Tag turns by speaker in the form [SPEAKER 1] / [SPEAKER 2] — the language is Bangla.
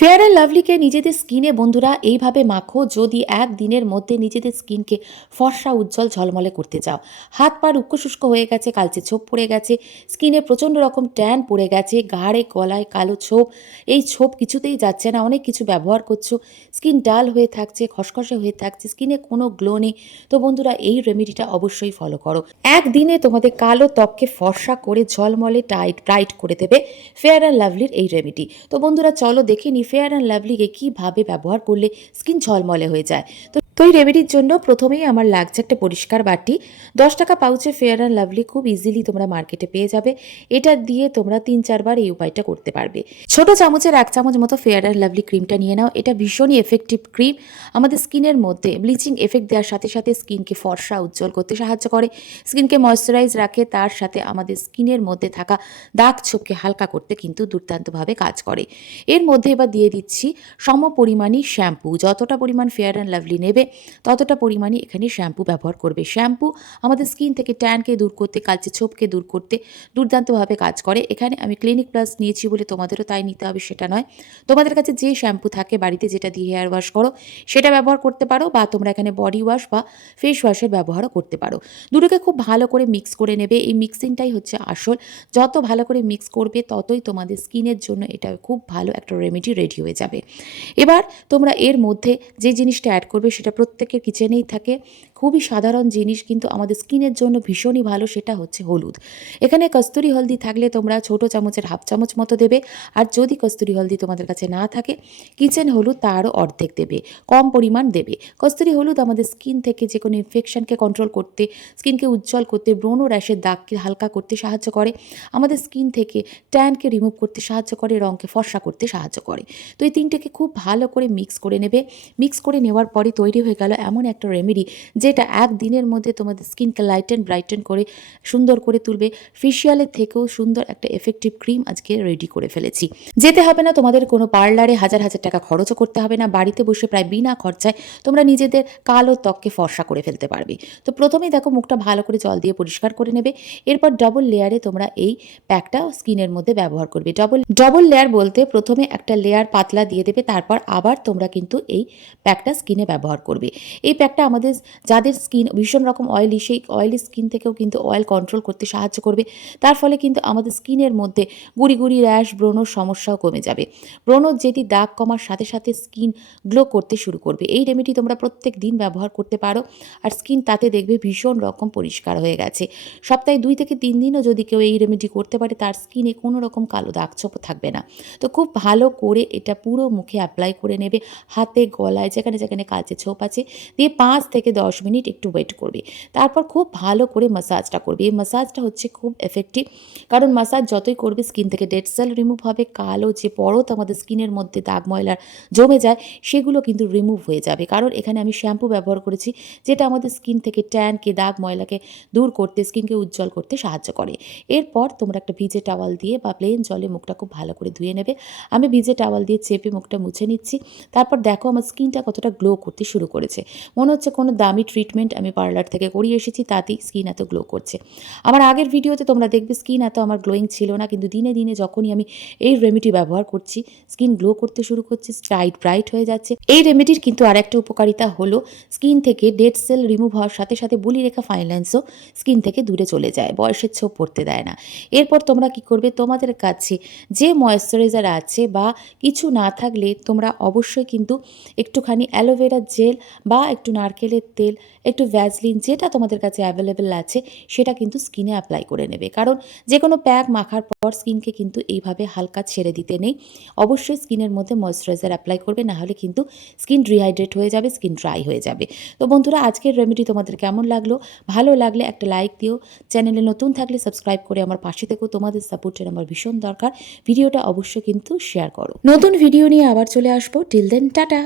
[SPEAKER 1] ফেয়ার অ্যান্ড লাভলিকে নিজেদের স্কিনে বন্ধুরা এইভাবে মাখো যদি এক দিনের মধ্যে নিজেদের স্কিনকে ফর্সা, উজ্জ্বল, ঝলমলে করতে চাও। হাত পা রুক্ষ শুষ্ক হয়ে গেছে, কালচে ছোপ পড়ে গেছে স্কিনে প্রচণ্ড রকম ট্যান পড়ে গেছে ঘাড়ে গলায় কালো ছোপ। এই ছোপ কিছুতেই যাচ্ছে না, অনেক কিছু ব্যবহার করছ। স্কিন ডাল হয়ে থাকছে, খসখসে হয়ে থাকছে স্কিনে কোনো গ্লো নেই। তো বন্ধুরা, এই রেমেডিটা অবশ্যই ফলো করো। একদিনে তোমাদের কালো ত্বককে ফর্সা করে ঝলমলে টাইট ব্রাইট করে দেবে ফেয়ার অ্যান্ড লাভলির এই রেমেডি তো বন্ধুরা, চলো দেখে নি ফেয়ার অ্যান্ড লাভলিকে কীভাবে ব্যবহার করলে স্কিন ঝলমলে হয়ে যায়। তো তো এই রেমেডির জন্য প্রথমেই আমার লাগছে একটা পরিষ্কার বাটি। দশ টাকা পাউচে ফেয়ার অ্যান্ড লাভলি খুব ইজিলি তোমরা মার্কেটে পেয়ে যাবে। এটা দিয়ে তোমরা তিন, চারবার এই উপায়টা করতে পারবে। ছোট চামচের এক চামচ মতো ফেয়ার অ্যান্ড লাভলি ক্রিমটা নিয়ে নাও। এটা ভীষণই এফেক্টিভ ক্রিম আমাদের স্কিনের মধ্যে ব্লিচিং এফেক্ট দেওয়ার সাথে সাথে স্কিনকে ফর্সা, উজ্জ্বল করতে সাহায্য করে। স্কিনকে ময়শ্চারাইজ রাখে, তার সাথে আমাদের স্কিনের মধ্যে থাকা দাগ ছোপকে হালকা করতে কিন্তু দুর্দান্তভাবে কাজ করে। এর মধ্যে এবার দিয়ে দিচ্ছি সম পরিমাণই শ্যাম্পু যতটা পরিমাণ ফেয়ার অ্যান্ড লাভলি নেবে ততটা পরিমাণে এখানে শ্যাম্পু ব্যবহার করবে। শ্যাম্পু আমাদের স্কিন থেকে ট্যানকে দূর করতে, কালচে ছোপকে দূর করতে দুর্দান্তভাবে কাজ করে। এখানে আমি ক্লিনিক প্লাস নিয়েছি বলে তোমাদেরও তাই নিতে হবে, সেটা নয়। তোমাদের কাছে যে শ্যাম্পু থাকে, বাড়িতে যেটা দিয়ে হেয়ার ওয়াশ করো, সেটা ব্যবহার করতে পারো বা তোমরা এখানে বডি ওয়াশ বা ফেস ওয়াশের ব্যবহারও করতে পারো। দুটোকে খুব ভালো করে মিক্স করে নেবে। এই মিক্সিংটাই হচ্ছে আসল। যত ভালো করে মিক্স করবে, ততই তোমাদের স্কিনের জন্য এটা খুব ভালো একটা রেমেডি রেডি হয়ে যাবে। এবার তোমরা এর মধ্যে যে জিনিসটা অ্যাড করবে, সেটা প্রত্যেকের কিচেনেই থাকে। খুবই সাধারণ জিনিস, কিন্তু আমাদের স্কিনের জন্য ভীষণই ভালো সেটা হচ্ছে হলুদ। এখানে কস্তুরি হলদি থাকলে তোমরা ছোট চামচের হাফ চামচ মতো দেবে, আর যদি কস্তুরি হলদি তোমাদের কাছে না থাকে, কিচেন হলুদ তারও অর্ধেক দেবে, কম পরিমাণ দেবে। কস্তুরি হলুদ আমাদের স্কিন থেকে যে কোনো ইনফেকশনকে কন্ট্রোল করতে, স্কিনকে উজ্জ্বল করতে ব্রণ র্যাশের দাগকে হালকা করতে সাহায্য করে। আমাদের স্কিন থেকে ট্যানকে রিমুভ করতে সাহায্য করে, রঙকে ফর্সা করতে সাহায্য করে। তো এই তিনটেকে খুব ভালো করে মিক্স করে নেবে। মিক্স করে নেওয়ার পরে তৈরি হয়ে গেল এমন একটা রেমেডি যেটা এক দিনের মধ্যে তোমাদের স্কিনকে লাইটেন ব্রাইটেন করে, সুন্দর করে তুলবে। ফেশিয়ালের থেকেও সুন্দর একটা এফেক্টিভ ক্রিম আজকে রেডি করে ফেলেছি। যেতে হবে না, তোমাদের কোনো পার্লারে হাজার হাজার টাকা খরচও করতে হবে না। বাড়িতে বসে প্রায় বিনা খরচায় তোমরা নিজেদের কালো ত্বককে ফর্সা করে ফেলতে পারবে। তো প্রথমেই দেখো মুখটা ভালো করে জল দিয়ে পরিষ্কার করে নেবে। এরপর ডবল লেয়ারে তোমরা এই প্যাকটা স্কিনের মধ্যে ব্যবহার করবে। ডবল ডবল লেয়ার বলতে প্রথমে একটা লেয়ার পাতলা দিয়ে দেবে, তারপর আবার তোমরা কিন্তু এই প্যাকটা স্কিনে ব্যবহার করবে। এই প্যাকটা আমাদের যাদের স্কিন ভীষণ রকম অয়েলি সেই অয়েলি স্কিন থেকেও কিন্তু অয়েল কন্ট্রোল করতে সাহায্য করবে। তার ফলে কিন্তু আমাদের স্কিনের মধ্যে গুড়ি গুড়ি র্যাশ ব্রণর সমস্যাও কমে যাবে। ব্রণর যেটি দাগ কমার সাথে সাথে স্কিন গ্লো করতে শুরু করবে। এই রেমেডি তোমরা প্রত্যেক দিন ব্যবহার করতে পারো আর স্কিন তাতে দেখবে ভীষণ রকম পরিষ্কার হয়ে গেছে। সপ্তাহে দুই থেকে তিন দিনও যদি কেউ এই রেমেডি করতে পারে, তার স্কিনে কোনো রকম কালো দাগ ছোপ থাকবে না। তো খুব ভালো করে এটা পুরো মুখে অ্যাপ্লাই করে নেবে। হাতে, গলায়, যেখানে যেখানে কালচে ছোপ আছে। দিয়ে পাঁচ থেকে দশ মিনিট একটু ওয়েট করবে। তারপর খুব ভালো করে মাসাজটা করবে। এই মাসাজটা হচ্ছে খুব এফেক্টিভ কারণ মাসাজ যতই করবে স্কিন থেকে ডেড সেল রিমুভ হবে, কালো যে পরত আমাদের স্কিনের মধ্যে দাগ ময়লার জমে যায়, সেগুলো কিন্তু রিমুভ হয়ে যাবে। কারণ এখানে আমি শ্যাম্পু ব্যবহার করেছি, যেটা আমাদের স্কিন থেকে ট্যানকে দাগ ময়লাকে দূর করতে স্কিনকে উজ্জ্বল করতে সাহায্য করে। এরপর তোমরা একটা ভিজে টাওয়াল দিয়ে বা প্লেন জলে মুখটা খুব ভালো করে ধুয়ে নেবে। আমি ভিজে টাওয়াল দিয়ে চেপে মুখটা মুছে নিচ্ছি। তারপর দেখো আমার স্কিনটা কতটা গ্লো করতে শুরু করেছে। মনে হচ্ছে কোনো দামি ট্রিটমেন্ট আমি পার্লার থেকে করিয়ে এসেছি, তাতেই স্কিন এত গ্লো করছে। আমার আগের ভিডিওতে তোমরা দেখবে স্কিন এত আমার গ্লোয়িং ছিল না, কিন্তু দিনে দিনে যখনই আমি এই রেমেডি ব্যবহার করছি স্কিন গ্লো করতে শুরু করছে স্ট্রাইট ব্রাইট হয়ে যাচ্ছে। এই রেমেডির কিন্তু আর একটা উপকারিতা হলো স্কিন থেকে ডেড সেল রিমুভ হওয়ার সাথে সাথে বুলি রেখা ফাইন্যান্সও স্কিন থেকে দূরে চলে যায়, বয়সের ছোপ পড়তে দেয় না। এরপর তোমরা কি করবে, তোমাদের কাছে যে ময়েশ্চারাইজার আছে বা কিছু না থাকলে তোমরা অবশ্যই কিন্তু একটুখানি অ্যালোভেরার জেল বা একটু নারকেলের তেল একটু ভ্যাজলিন যেটা তোমাদের কাছে অ্যাভেলেবেল আছে, সেটা কিন্তু স্কিনে অ্যাপ্লাই করে নেবে। কারণ যে কোনো প্যাক মাখার পর স্কিনকে কিন্তু এইভাবে হালকা ছেড়ে দিতে নেই। অবশ্যই স্কিনের মধ্যে ময়েশ্চারাইজার অ্যাপ্লাই করবে, না হলে কিন্তু স্কিন ডিহাইড্রেট হয়ে যাবে স্কিন ড্রাই হয়ে যাবে। তো বন্ধুরা, আজকের রেমেডি তোমাদের কেমন লাগল? ভালো লাগলে একটা লাইক দিও। চ্যানেলে নতুন থাকলে সাবস্ক্রাইব করে আমার পাশে থেকেও তোমাদের সাপোর্টের আমার ভীষণ দরকার। ভিডিওটা অবশ্যই কিন্তু শেয়ার করো। নতুন ভিডিও নিয়ে আবার চলে আসব। Till then tata!